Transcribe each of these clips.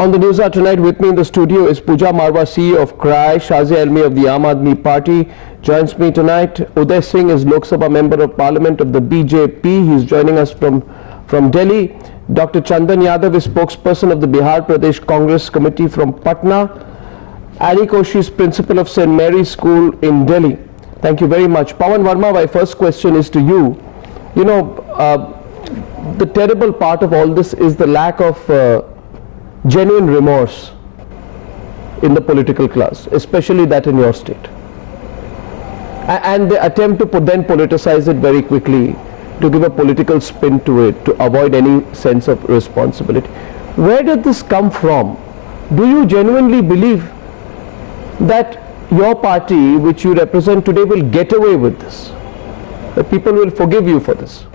On the news hour tonight, with me in the studio is Pooja Marwa, CEO of CRY, Shazia Elmi of the Aam Aadmi Party joins me tonight. Uday Singh is Lok Sabha Member of Parliament of the BJP. He's joining us from Delhi. Dr. Chandan Yadav is spokesperson of the Bihar Pradesh Congress Committee from Patna. Annie Koshi is principal of St. Mary's School in Delhi. Thank you very much. Pawan Verma, my first question is to you. You know, the terrible part of all this is the lack of genuine remorse in the political class, especially that in your state. And they attempt to then politicize it very quickly, to give a political spin to it, to avoid any sense of responsibility. Where did this come from? Do you genuinely believe that your party, which you represent today, will get away with this? That people will forgive you for this?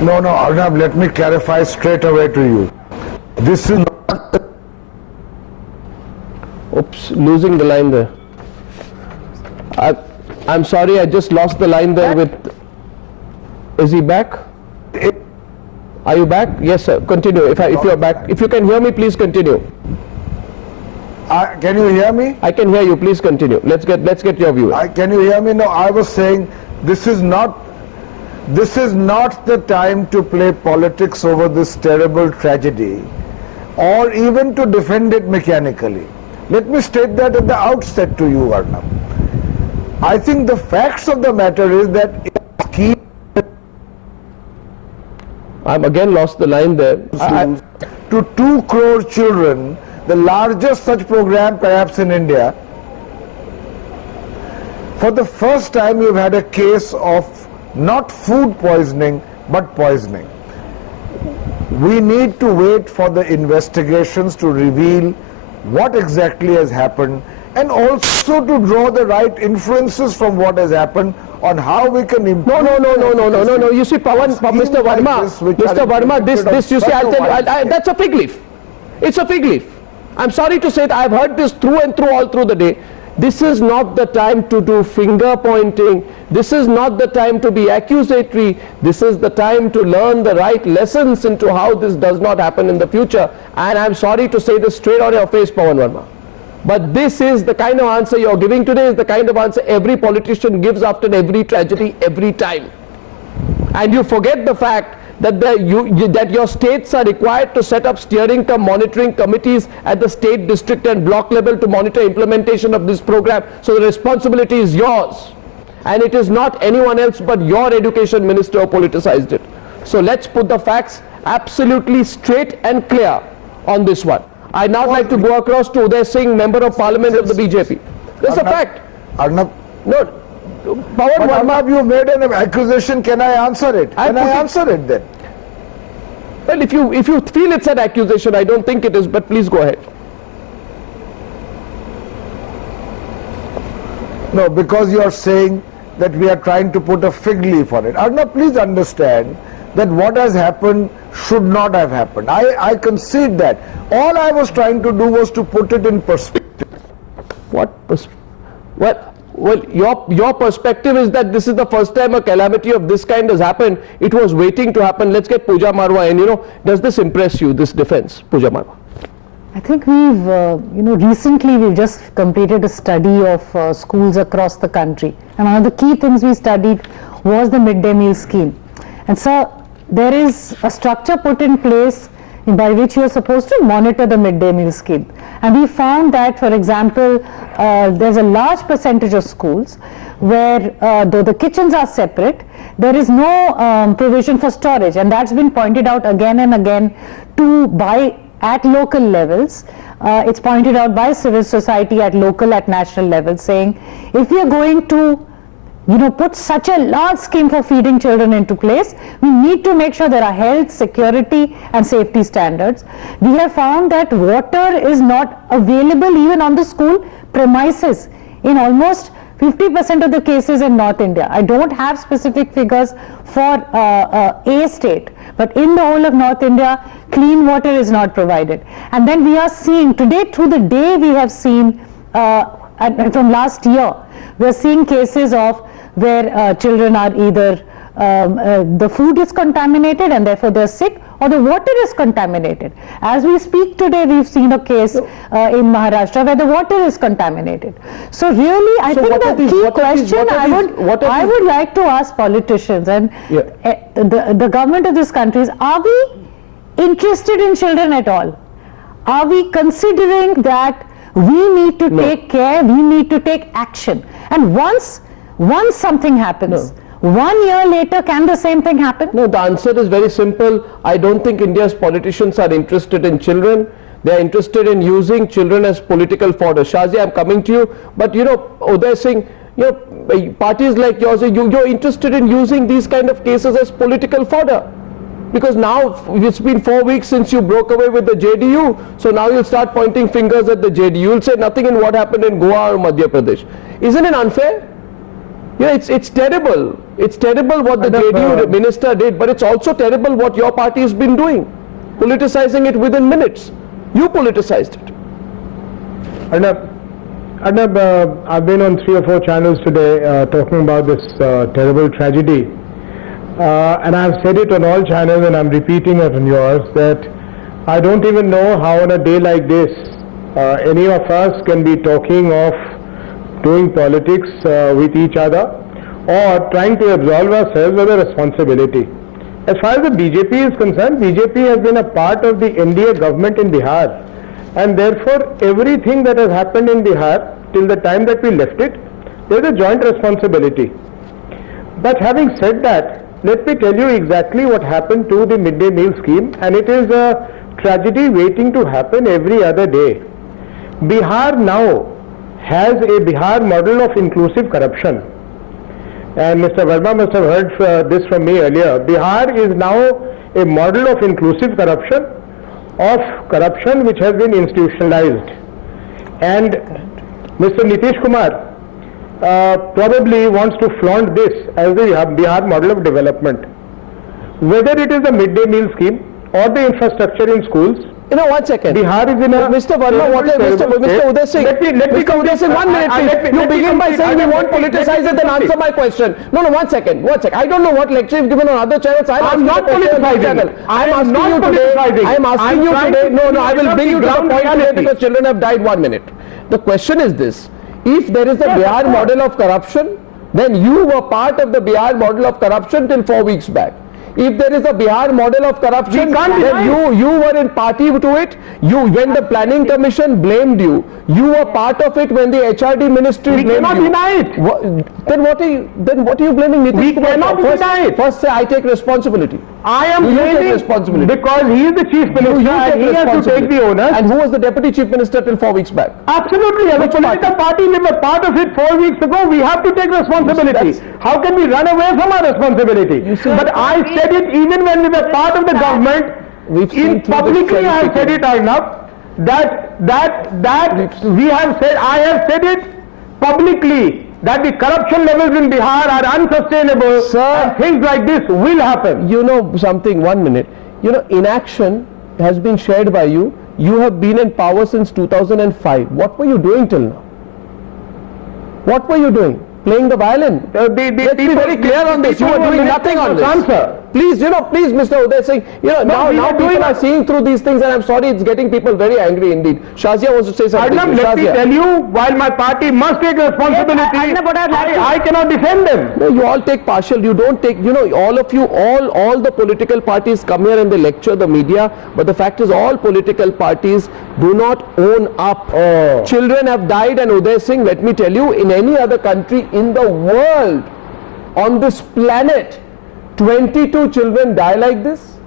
No, Arnab, let me clarify straight away to you. This is not... Oops, losing the line there. I'm sorry, I just lost the line there with... Is he back? Are you back? Yes, sir. Continue. If you're back, if you can hear me, please continue. Can you hear me? I can hear you. Please continue. Let's get your view. Can you hear me? No, I was saying this is not the time to play politics over this terrible tragedy or even to defend it mechanically. Let me state that at the outset to you, Arnab. I think the facts of the matter is that I'm again lost the line there. To 2 crore children, the largest such program perhaps in India. For the first time you've had a case of not food poisoning but poisoning. We need to wait for the investigations to reveal what exactly has happened and also to draw the right inferences from what has happened on how we can improve. No. You see, Mr. Verma, this you see, I'll tell you, that's a fig leaf. It's a fig leaf. I'm sorry to say that I've heard this through and through all through the day. This is not the time to do finger pointing. This is not the time to be accusatory. This is the time to learn the right lessons into how this does not happen in the future. And I'm sorry to say this straight on your face, Pawan Verma. But this is the kind of answer you're giving today, is the kind of answer every politician gives after every tragedy, every time. And you forget the fact that that your states are required to set up steering monitoring committees at the state, district and block level to monitor implementation of this program. So the responsibility is yours. And it is not anyone else but your education minister who politicized it. So let's put the facts absolutely straight and clear on this one. I'd now like to go across to Uday Singh, Member of Parliament of the BJP. That's a fact. Arnab, no, Pawan Verma, you made an accusation. Can I answer it? Can I answer it then? Well, if you feel it's an accusation, I don't think it is, but please go ahead. No, because you are saying that we are trying to put a fig leaf on it. Arnab, please understand that what has happened should not have happened. I concede that. All I was trying to do was to put it in perspective. Well, your perspective is that this is the first time a calamity of this kind has happened. It was waiting to happen. Let's get Pooja Marwa in. Does this impress you, this defense, Pooja Marwa? I think recently we've just completed a study of schools across the country. And one of the key things we studied was the midday meal scheme. And so there is a structure put in place by which you are supposed to monitor the midday meal scheme. And we found that, for example, there's a large percentage of schools where though the kitchens are separate, there is no provision for storage, and that's been pointed out again and again at local levels. It's pointed out by civil society at local, at national level, saying if we are going to put such a large scheme for feeding children into place, we need to make sure there are health, security and safety standards. We have found that water is not available even on the school premises in almost 50% of the cases in North India. I don't have specific figures for a state, but in the whole of North India, clean water is not provided. And then we are seeing, today through the day we have seen, from last year, we are seeing cases of where children are either the food is contaminated and therefore they're sick, or the water is contaminated. As we speak today, we've seen a case in Maharashtra where the water is contaminated. So really, I think the key question I would like to ask politicians and the government of this country is, are we interested in children at all? Are we considering that we need to take care, we need to take action? And once something happens, 1 year later, can the same thing happen? No, the answer is very simple. I don't think India's politicians are interested in children. They are interested in using children as political fodder. Shazia, I'm coming to you. But you know, Uday Singh, you know, parties like yours, you're interested in using these kind of cases as political fodder. Because now it's been 4 weeks since you broke away with the JDU. So now you'll start pointing fingers at the JDU. You'll say nothing in what happened in Goa or Madhya Pradesh. Isn't it unfair? Yeah, it's terrible. It's terrible what the JDU minister did, but it's also terrible what your party has been doing, politicizing it within minutes. You politicized it. Arnab, I've been on 3 or 4 channels today talking about this terrible tragedy, and I've said it on all channels, and I'm repeating it on yours, that I don't even know how on a day like this any of us can be talking of doing politics with each other or trying to absolve ourselves of a responsibility. As far as the BJP is concerned, BJP has been a part of the NDA government in Bihar, and therefore everything that has happened in Bihar till the time that we left it, there is a joint responsibility. But having said that, let me tell you exactly what happened to the midday meal scheme, and it is a tragedy waiting to happen every other day. Bihar now has a Bihar model of inclusive corruption, and Mr. Verma must have heard this from me earlier. Bihar is now a model of inclusive corruption, which has been institutionalized, and Mr. Nitish Kumar probably wants to flaunt this as the Bihar model of development. Whether it is the midday meal scheme or the infrastructure in schools, you know, 1 second. Bihar is in a Mr. Verma, Mr. Uday Singh. Let me Uday Singh, 1 minute please. You begin by saying we won't politicize it, then answer my question. No, 1 second. I don't know what lecture you've given on other channels. I'm not politicizing. I'm asking you today. No, I will bring you to the point today because children have died. 1 minute. The question is this. If there is a Bihar model of corruption, then you were part of the Bihar model of corruption till 4 weeks back. If there is a Bihar model of corruption, then you were in party to it. When the planning commission blamed you, you were part of it when the HRD ministry blamed you. We cannot deny it. Then what are you blaming Nitish? We cannot deny it. First say I take responsibility. I am blaming responsibility because he is the chief minister and he has to take the onus. And who was the deputy chief minister till 4 weeks back? Absolutely. As a political party, we were part of it 4 weeks ago. We have to take responsibility. How can we run away from our responsibility? But I said it even when we were part of the government. Publicly I have said it enough. I have said it publicly that the corruption levels in Bihar are unsustainable. Sir, and things like this will happen. You know something, 1 minute. You know, inaction has been shared by you. You have been in power since 2005. What were you doing till now? What were you doing? Playing the violin. Let's be very clear on this. You are doing nothing on this. Answer. Please, please, Mr. Uday Singh, now people are seeing through these things, and I'm sorry, it's getting people very angry indeed. Shazia wants to say something. Let me tell you, while my party must take responsibility, I cannot defend them. No, you all take partial. You don't take, all of you, all the political parties come here and they lecture the media, but the fact is all political parties do not own up. Children have died, and Uday Singh, let me tell you, in any other country in the world, on this planet, 22 children die like this?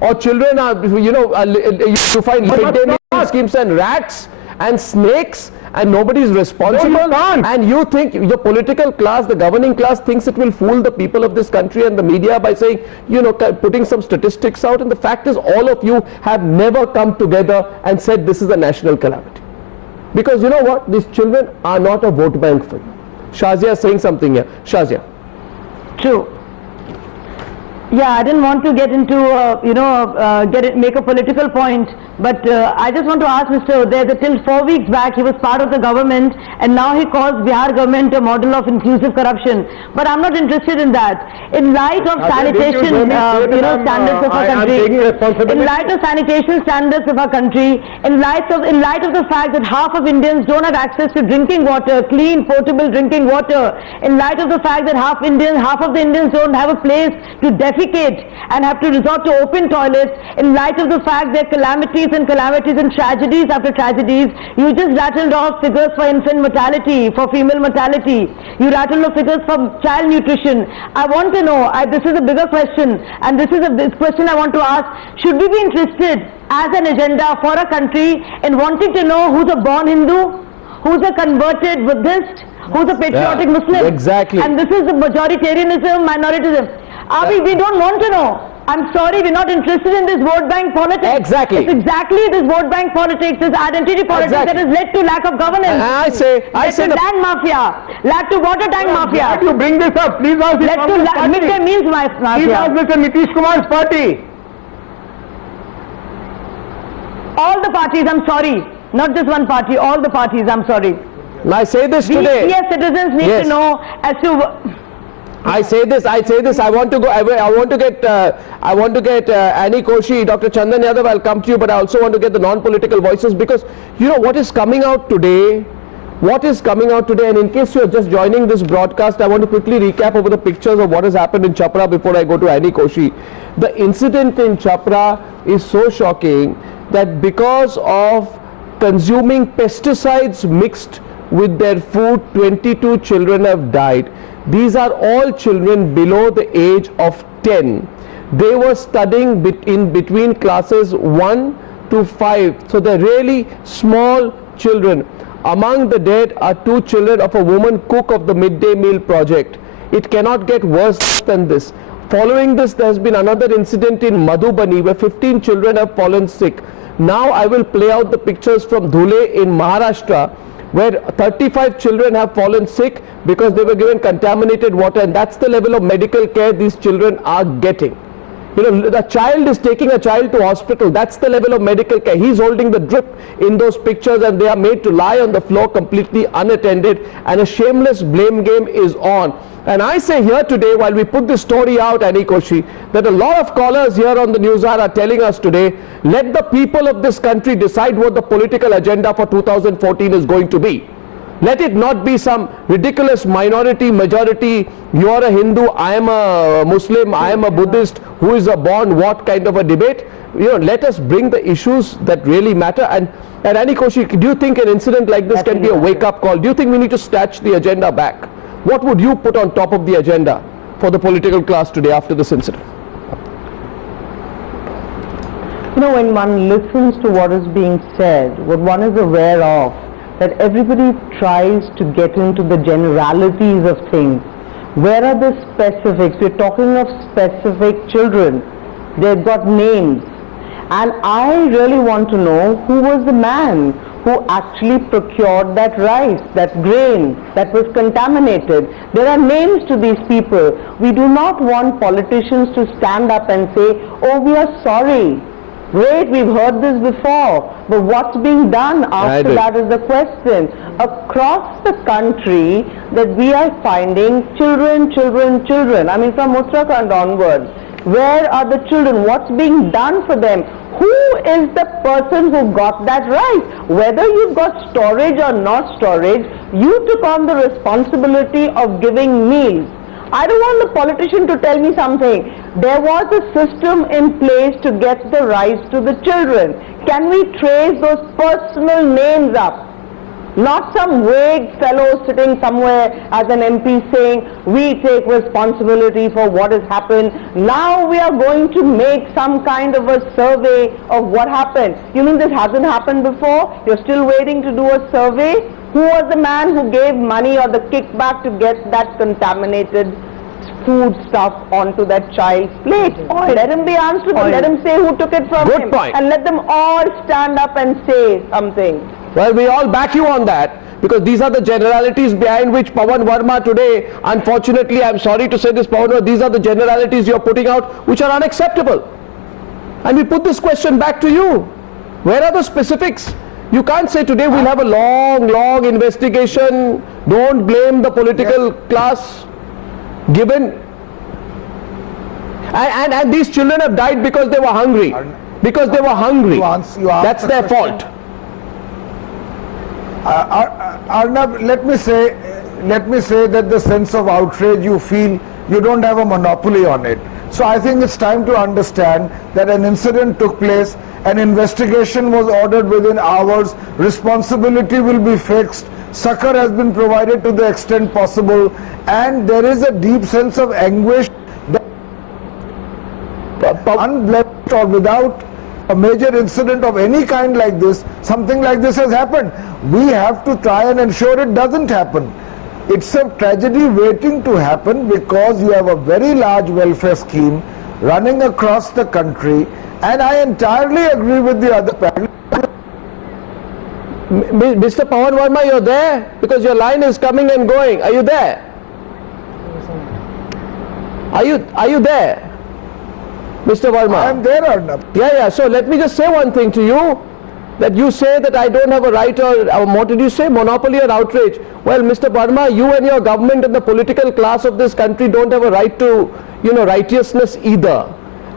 Or children are, you find midday meal schemes and rats and snakes and nobody is responsible? No, and you think the political class, the governing class thinks it will fool the people of this country and the media by saying, putting some statistics out, and the fact is all of you have never come together and said this is a national calamity. Because you know what? These children are not a vote bank for you. Shazia is saying something here. Shazia. True. Yeah, I didn't want to get into, make a political point, but I just want to ask Mr. Uday that till 4 weeks back he was part of the government and now he calls Bihar government a model of inclusive corruption. But I'm not interested in that. In light of sanitation, standards of our country, in light of sanitation standards of our country, in light of the fact that half of Indians don't have access to drinking water, clean, potable drinking water, in light of the fact that half of the Indians don't have a place to defecate and have to resort to open toilets, in light of the fact there are calamities and tragedies after tragedies. You just rattled off figures for infant mortality, for female mortality. You rattled off figures for child nutrition. I want to know, this is a bigger question, and this is a question I want to ask. Should we be interested as an agenda for a country in wanting to know who's a born Hindu, who's a converted Buddhist, who's a patriotic Muslim? Exactly. And this is the majoritarianism, minoritism. We don't want to know. I'm sorry, we're not interested in this vote bank politics. Exactly. It's exactly this vote bank politics, this identity politics that has led to lack of governance. I say the land mafia, led to water tank mafia. You bring this up, please ask the Congress party. Midday meals mafia. Please ask Mr. Nitish Kumar's party. All the parties, I'm sorry. Not just one party, all the parties, I'm sorry. I say this today. We as citizens need to know as to... I say this. I want to go. I want to get Annie Koshi, Dr. Chandan Yadav. I'll come to you, but I also want to get the non-political voices, because you know what is coming out today. And in case you are just joining this broadcast, I want to quickly recap over the pictures of what has happened in Chhapra before I go to Annie Koshi. The incident in Chhapra is so shocking that because of consuming pesticides mixed with their food, 22 children have died. These are all children below the age of 10. They were studying in between classes 1 to 5. So they're really small children. Among the dead are 2 children of a woman cook of the midday meal project. It cannot get worse than this. Following this, there has been another incident in Madhubani where 15 children have fallen sick. Now I will play out the pictures from Dhule in Maharashtra, where 35 children have fallen sick because they were given contaminated water, and that's the level of medical care these children are getting. You know, the child is taking a child to hospital. That's the level of medical care. He's holding the drip in those pictures, and they are made to lie on the floor completely unattended, and a shameless blame game is on. And I say here today, while we put this story out, Annie Koshi, that a lot of callers here on the News Hour are telling us today, let the people of this country decide what the political agenda for 2014 is going to be. Let it not be some ridiculous minority, majority, you are a Hindu, I am a Muslim, I am a Buddhist, who is a born what kind of a debate. You know, let us bring the issues that really matter. And Annie Koshi, do you think an incident like this can be a wake-up call? Do you think we need to snatch the agenda back? What would you put on top of the agenda for the political class today after this incident? You know, when one listens to what is being said, what one is aware of, that everybody tries to get into the generalities of things. Where are the specifics? We're talking of specific children. They've got names. And I really want to know who was the man who actually procured that rice, that grain that was contaminated. There are names to these people. We do not want politicians to stand up and say, oh, we are sorry. Great, we've heard this before, but what's being done after that is the question. Across the country, that we are finding children. I mean, from Uttarakhand onwards, where are the children? What's being done for them? Who is the person who got that rice? Whether you've got storage or not storage, you took on the responsibility of giving meals. I don't want the politician to tell me something. There was a system in place to get the rice to the children. Can we trace those personal names up? Not some vague fellow sitting somewhere as an MP saying, we take responsibility for what has happened. Now we are going to make some kind of a survey of what happened. You mean this hasn't happened before? You're still waiting to do a survey? Who was the man who gave money or the kickback to get that contaminated food stuff onto that child's plate? Let him be answerable. Let him say who took it from him. And let them all stand up and say something. Well, we all back you on that. because these are the generalities behind which Pawan Verma today, unfortunately, I'm sorry to say this, Pawan Verma, these are the generalities you're putting out which are unacceptable. And we put this question back to you. Where are the specifics? You can't say today we'll have a long investigation, don't blame the political class, given, and these children have died because they were hungry. Because they were hungry. That's their fault. Arnab, let me say that the sense of outrage you feel, you don't have a monopoly on it. So I think it's time to understand that an incident took place, an investigation was ordered within hours, responsibility will be fixed, succor has been provided to the extent possible, and there is a deep sense of anguish that unblemished or without a major incident of any kind like this, something like this has happened. We have to try and ensure it doesn't happen. It's a tragedy waiting to happen because you have a very large welfare scheme running across the country, and I entirely agree with the other panel. Mr. Pawan Verma, you're there? Because your line is coming and going. Are you there? Are you there? Mr. Verma? I am there, Arnab. Yeah. So let me just say one thing to you. That you say that I don't have a right or what did you say? Monopoly or outrage. Well, Mr. Verma, you and your government and the political class of this country don't have a right to, righteousness either.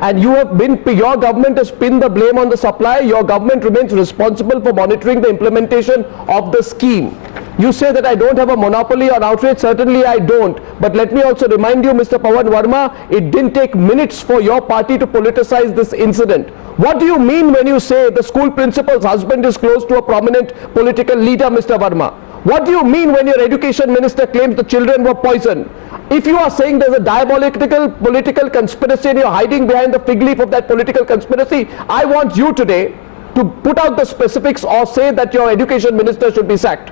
And your government has pinned the blame on the supplier. Your government remains responsible for monitoring the implementation of the scheme. You say that I don't have a monopoly on outrage. Certainly I don't. But let me also remind you, Mr. Pawan Verma, it didn't take minutes for your party to politicize this incident. What do you mean when you say the school principal's husband is close to a prominent political leader, Mr. Verma? What do you mean when your education minister claims the children were poisoned? If you are saying there's a diabolical political conspiracy and you're hiding behind the fig leaf of that political conspiracy, I want you today to put out the specifics or say that your education minister should be sacked.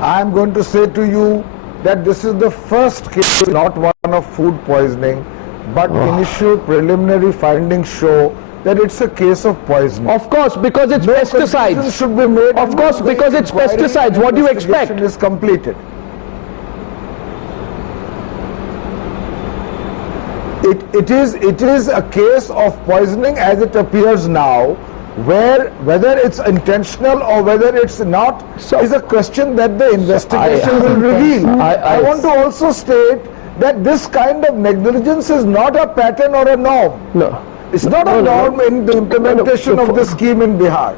I am going to say to you that this is the first case, not one of food poisoning, but initial preliminary findings show that it's a case of poisoning. Of course, because it's pesticides. Should be made. Of course, because it's pesticides. What do you expect? Is completed. It is a case of poisoning as it appears now, where whether it's intentional or whether it's not is a question that the investigation will reveal. I want to also state that this kind of negligence is not a pattern or a norm. No. It's not a norm in the implementation of the scheme in Bihar.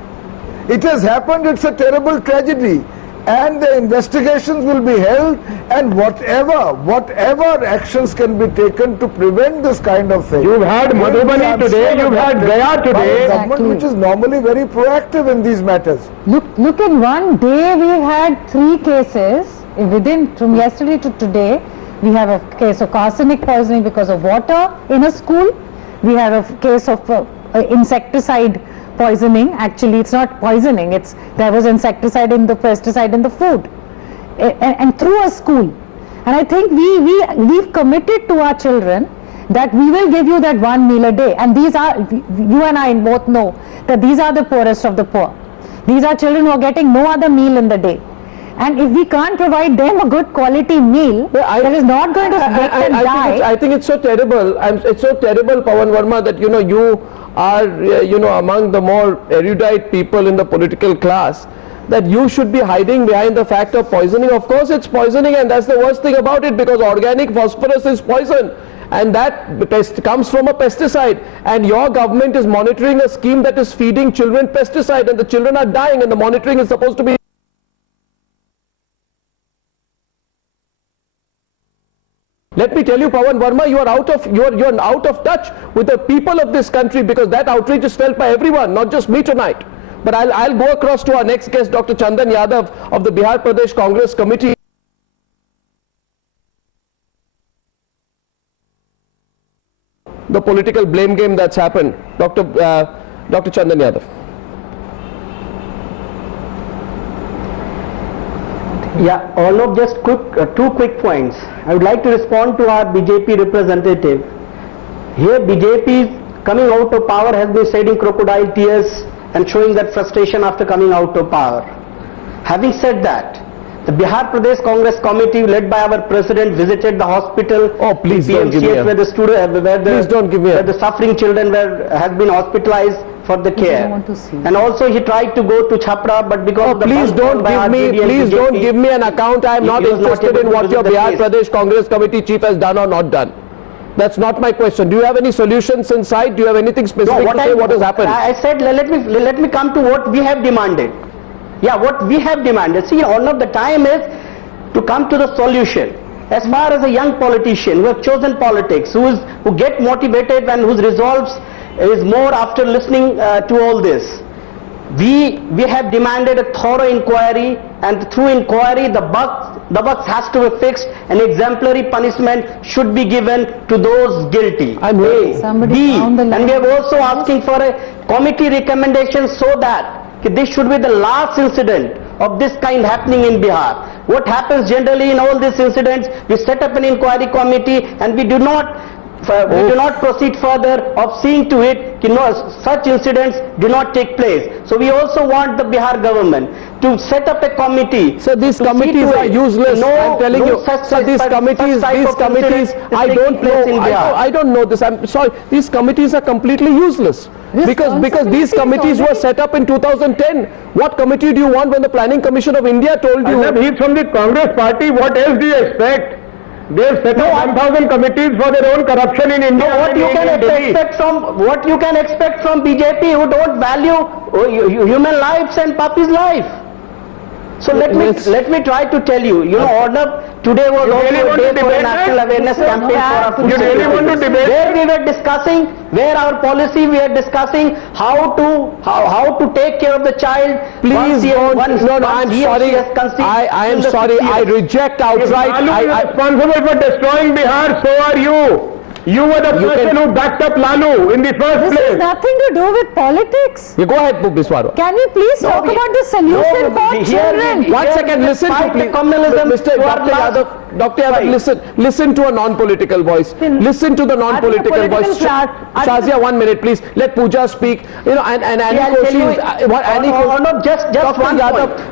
It has happened, it's a terrible tragedy. And the investigations will be held, and whatever actions can be taken to prevent this kind of thing. You've had Madhubani today, you've had Gaya today. Government which is normally very proactive in these matters. Look, in one day we had 3 cases from yesterday to today. We have a case of arsenic poisoning because of water in a school. We have a case of insecticide poisoning. Actually, it's not poisoning, there was insecticide in the pesticide in the food, and through a school. And I think we've committed to our children that we will give you that 1 meal a day, and these are, you and I both know that these are the poorest of the poor. These are children who are getting no other meal in the day. And if we can't provide them a good quality meal, that is not going to make them die. I think it's so terrible. It's so terrible, Pawan Verma, that you are among the more erudite people in the political class, that you should be hiding behind the fact of poisoning. Of course it's poisoning, and that's the worst thing about it, because organic phosphorus is poison, and that comes from a pesticide, and your government is monitoring a scheme that is feeding children pesticide, and the children are dying, and the monitoring is supposed to be. Let me tell you, Pawan Verma, you are out of touch with the people of this country, because that outrage is felt by everyone, not just me tonight. But I'll go across to our next guest, Dr. Chandan Yadav of the Bihar Pradesh Congress Committee. The political blame game that's happened. Dr. Chandan Yadav. Yeah, Arnab, just two quick points. I would like to respond to our BJP representative. Here BJP coming out of power has been shedding crocodile tears and showing that frustration after coming out of power. Having said that, the Bihar Pradesh Congress Committee led by our president visited the hospital, Oh, please don't give me PMCH, a... where the student, Please don't give me a... where the suffering children has been hospitalized for the care. want to see. And also he tried to go to Chhapra, but because of the Please don't give me, please don't give me an account. I am not he was not interested able in to what visit your the Bihar place. Pradesh Congress Committee chief has done or not done. That's not my question. Do you have any solutions in sight? Do you have anything specific to say what has happened? I said let me come to what we have demanded. Yeah, what we have demanded. See, all of the time is to come to the solution. As far as a young politician who have chosen politics, who get motivated and whose resolves is more after listening to all this. We have demanded a thorough inquiry, and through inquiry the bugs has to be fixed, and exemplary punishment should be given to those guilty. I'm hearing. Somebody found the And we have also asking for a committee recommendation so that this should be the last incident of this kind happening in Bihar. What happens generally in all these incidents, we set up an inquiry committee and we do not proceed further of seeing to it such incidents do not take place. So we also want the Bihar government to set up a committee. So these committees are useless. I'm telling you. So these committees, I don't know. I don't know this. I'm sorry. These committees are completely useless. Because these committees were set up in 2010. What committee do you want when the Planning Commission of India told you? He's from the Congress party. What else do you expect? They've set up 1,000 committees for their own corruption in India. What you can expect from BJP, who don't value human lives and Papi's life. So let me try to tell you. Today was also a day for a national awareness campaign for our food security. Where we were discussing, where our policy we are discussing how to take care of the child. Please don't. No, I'm sorry. I am sorry. I reject outright. Lalu is responsible for destroying Bihar. So are you. You were the person who backed up Lalu in the first place. This has nothing to do with politics. You go ahead, Biswara. Can we please talk about the solution for children? 1 second, listen to please. Mr. Dr. Yadav, listen to a non-political voice. Listen to the non-political voice. Shazia, 1 minute, please. Let Pooja speak. And Annie Koshi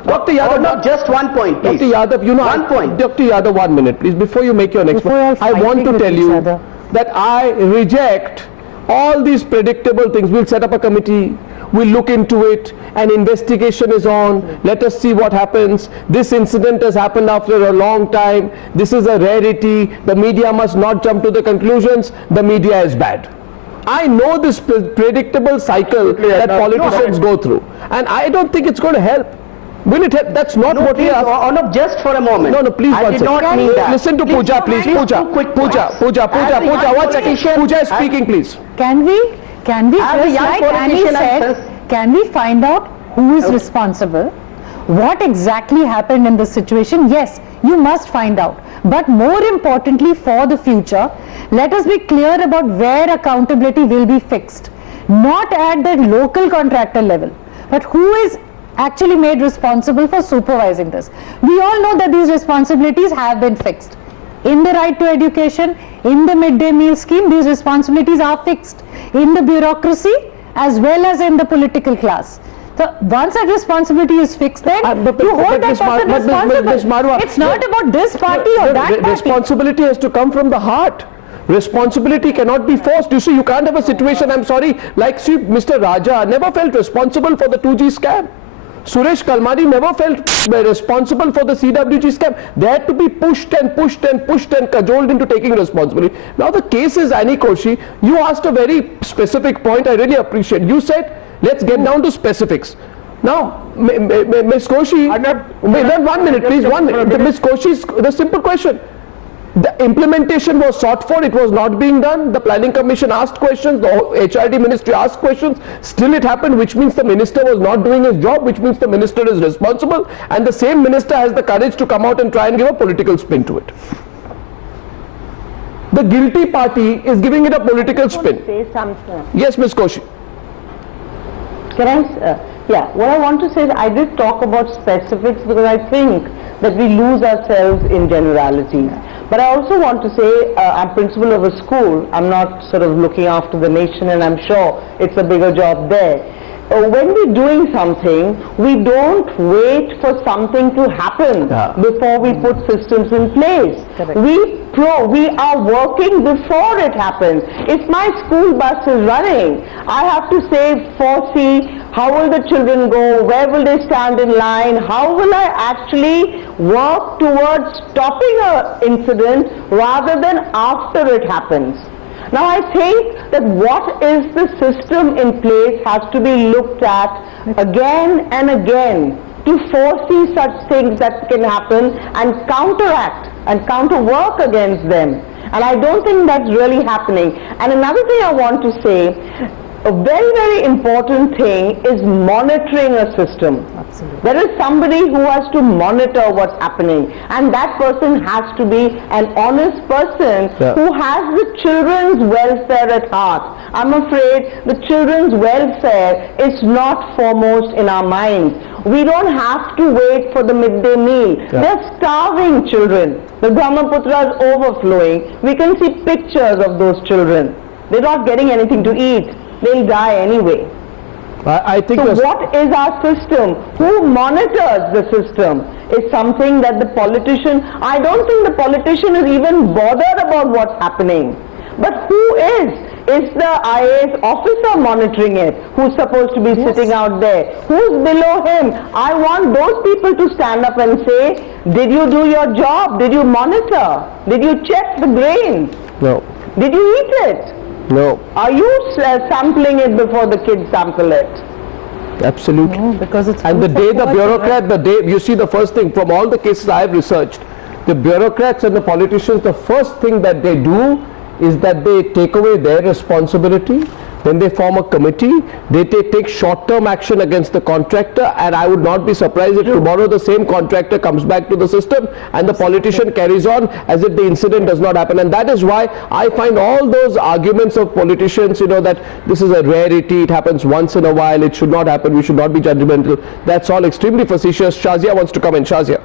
Dr. Yadav, just one point, please. Dr. Yadav, one point. Dr. Yadav, 1 minute, please. Before you make your next point, I want to tell you that I reject all these predictable things. We'll set up a committee, we'll look into it, an investigation is on, let us see what happens. This incident has happened after a long time, this is a rarity, the media must not jump to the conclusions, the media is bad. I know this predictable cycle that politicians go through, and I don't think it's going to help. Will it help? That's not what we are. No, just for a moment. No, please, I did not mean that. Listen to Pooja, please. Pooja, 1 second. Pooja is speaking, please. Can we just, like Annie said, can we find out who is responsible? What exactly happened in this situation? Yes, you must find out. But more importantly, for the future, let us be clear about where accountability will be fixed. Not at the local contractor level, but who is actually made responsible for supervising this. We all know that these responsibilities have been fixed. In the right to education, in the midday meal scheme, these responsibilities are fixed. In the bureaucracy, as well as in the political class. So once that responsibility is fixed, then you hold that person responsible. It's not about this party or that party. Responsibility has to come from the heart. Responsibility cannot be forced. You see, you can't have a situation, I'm sorry, like see, Mr. Raja never felt responsible for the 2G scam. Suresh Kalmari never felt responsible for the CWG scam. They had to be pushed and cajoled into taking responsibility. Now the case is Annie Koshi. You asked a very specific point. I really appreciate. You said, let's get down to specifics. Now, Ms. Koshi, 1 minute, please. 1 minute. Ms. Koshi's the simple question. The implementation was sought for, it was not being done. The Planning Commission asked questions, the HRD Ministry asked questions, still it happened, which means the minister was not doing his job, which means the minister is responsible, and the same minister has the courage to come out and try and give a political spin to it. The guilty party is giving it a political spin. Say something. Yes, Ms. Koshi. Can I? Yeah, what I want to say is I did talk about specifics because I think that we lose ourselves in generalities. But I also want to say I'm principal of a school. I'm not sort of looking after the nation, and I'm sure it's a bigger job there. when we're doing something, we don't wait for something to happen before we put systems in place. Correct. We are working before it happens. If my school bus is running, I have to say, foresee how will the children go, where will they stand in line, how will I actually work towards stopping an incident rather than after it happens. Now I think that what is the system in place has to be looked at again and again to foresee such things that can happen and counteract and counter-work against them. And I don't think that's really happening. And another thing I want to say, a very, very important thing is monitoring a system. Absolutely. There is somebody who has to monitor what's happening, and that person has to be an honest person who has the children's welfare at heart. I'm afraid the children's welfare is not foremost in our minds. We don't have to wait for the midday meal. They're starving children. The Brahmaputra is overflowing. We can see pictures of those children. They're not getting anything to eat. They'll die anyway. I think so what is our system? Who monitors the system is something that the politician, I don't think the politician is even bothered about what's happening. But who is? Is the IAS officer monitoring it? Who's supposed to be sitting out there? Who's below him? I want those people to stand up and say, did you do your job? Did you monitor? Did you check the grains? No. Did you eat it? No. Are you sampling it before the kids sample it? Absolutely. No, because it's and the day the bureaucrat, the day, you see the first thing, from all the cases I have researched, the bureaucrats and the politicians, the first thing that they do is that they take away their responsibility, then they form a committee, they take short-term action against the contractor, and I would not be surprised if tomorrow the same contractor comes back to the system and the politician carries on as if the incident does not happen. And that is why I find all those arguments of politicians, you know, that this is a rarity, it happens once in a while, it should not happen, we should not be judgmental, that's all extremely facetious. Shazia wants to come in. Shazia.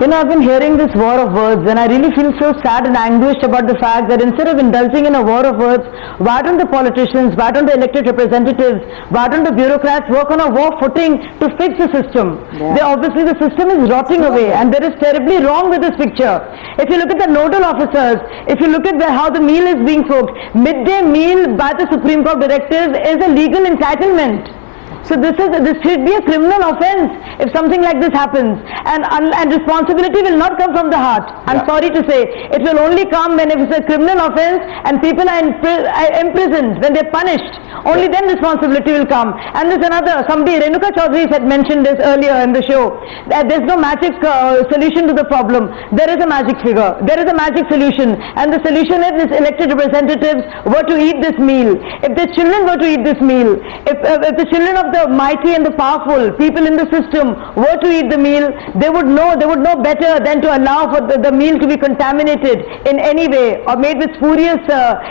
You know, I've been hearing this war of words, and I really feel so sad and anguished about the fact that instead of indulging in a war of words, why don't the politicians, why don't the elected representatives, why don't the bureaucrats work on a war footing to fix the system? Obviously the system is rotting away, and there is terribly wrong with this picture. If you look at the nodal officers, if you look at how the meal is being cooked, midday meal by the Supreme Court directive is a legal entitlement. So this should be a criminal offence if something like this happens, and responsibility will not come from the heart. I'm sorry to say, it will only come when it's a criminal offence and people are imprisoned, when they're punished. Only then responsibility will come. And there's somebody, Renuka Chaudhary had mentioned this earlier in the show, that there's no magic solution to the problem. There is a magic figure. There is a magic solution. And the solution is these elected representatives were to eat this meal. If the children were to eat this meal, if the children of the mighty and the powerful, people in the system were to eat the meal, they would know better than to allow for the meal to be contaminated in any way or made with spurious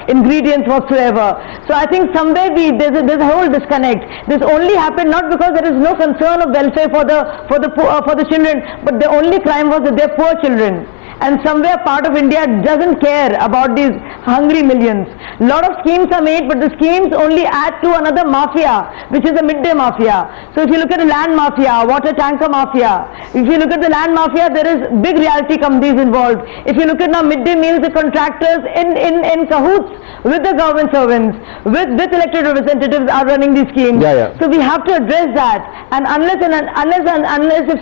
ingredients whatsoever. So I think somewhere there's a whole disconnect. This only happened not because there is no concern of welfare for the children, but the only crime was that they're poor children. And somewhere part of India doesn't care about these hungry millions. A lot of schemes are made, but the schemes only add to another mafia, which is the midday mafia. So if you look at the land mafia, water tanker mafia, if you look at the land mafia, there is big reality companies involved. If you look at now midday meals, the contractors in cahoots with the government servants, with elected representatives are running these schemes. So we have to address that. And unless they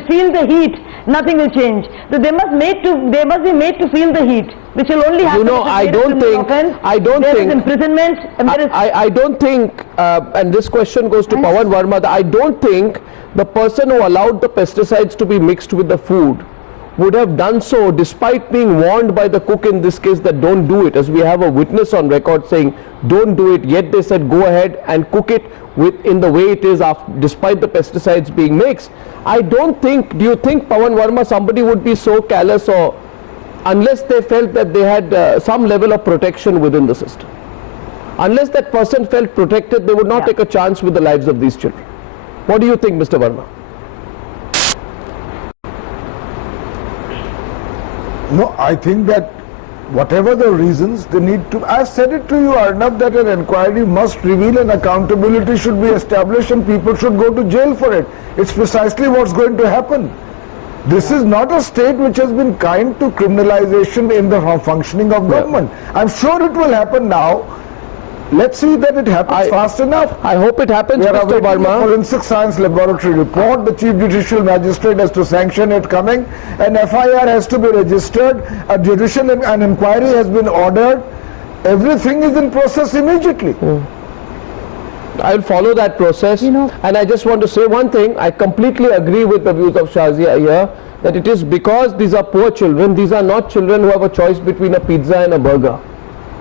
feel the heat, nothing will change. So they must be made to feel the heat, which will only happen. You know, I don't think imprisonment. I don't think, and this question goes to Pawan Verma, I don't think the person who allowed the pesticides to be mixed with the food would have done so despite being warned by the cook in this case that don't do it, as we have a witness on record saying don't do it, yet they said go ahead and cook it in the way it is despite the pesticides being mixed. I don't think, do you think, Pawan Verma, somebody would be so callous, or unless they felt that they had some level of protection within the system? Unless that person felt protected, they would not take a chance with the lives of these children. What do you think, Mr. Verma? No, I think that whatever the reasons, they need to, I've said it to you, Arnab, that an inquiry must reveal and accountability should be established and people should go to jail for it. It's precisely what's going to happen. This is not a state which has been kind to criminalization in the functioning of government. I'm sure it will happen now. Let's see that it happens fast enough. I hope it happens, We are Mr. awaiting the Verma. Forensic Science Laboratory report. The Chief Judicial Magistrate has to sanction it coming. An FIR has to be registered. A judicial an inquiry has been ordered. Everything is in process immediately. I'll follow that process. And I just want to say one thing. I completely agree with the views of Shazia here, that it is because these are poor children. These are not children who have a choice between a pizza and a burger.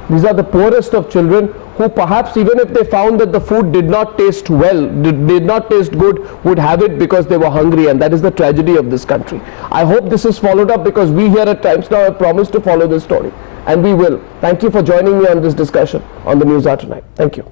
These are the poorest of children who perhaps, even if they found that the food did not taste well, did not taste good, would have it because they were hungry, and that is the tragedy of this country. I hope this is followed up, because we here at Times Now have promised to follow this story, and we will. Thank you for joining me on this discussion on the News Hour tonight. Thank you.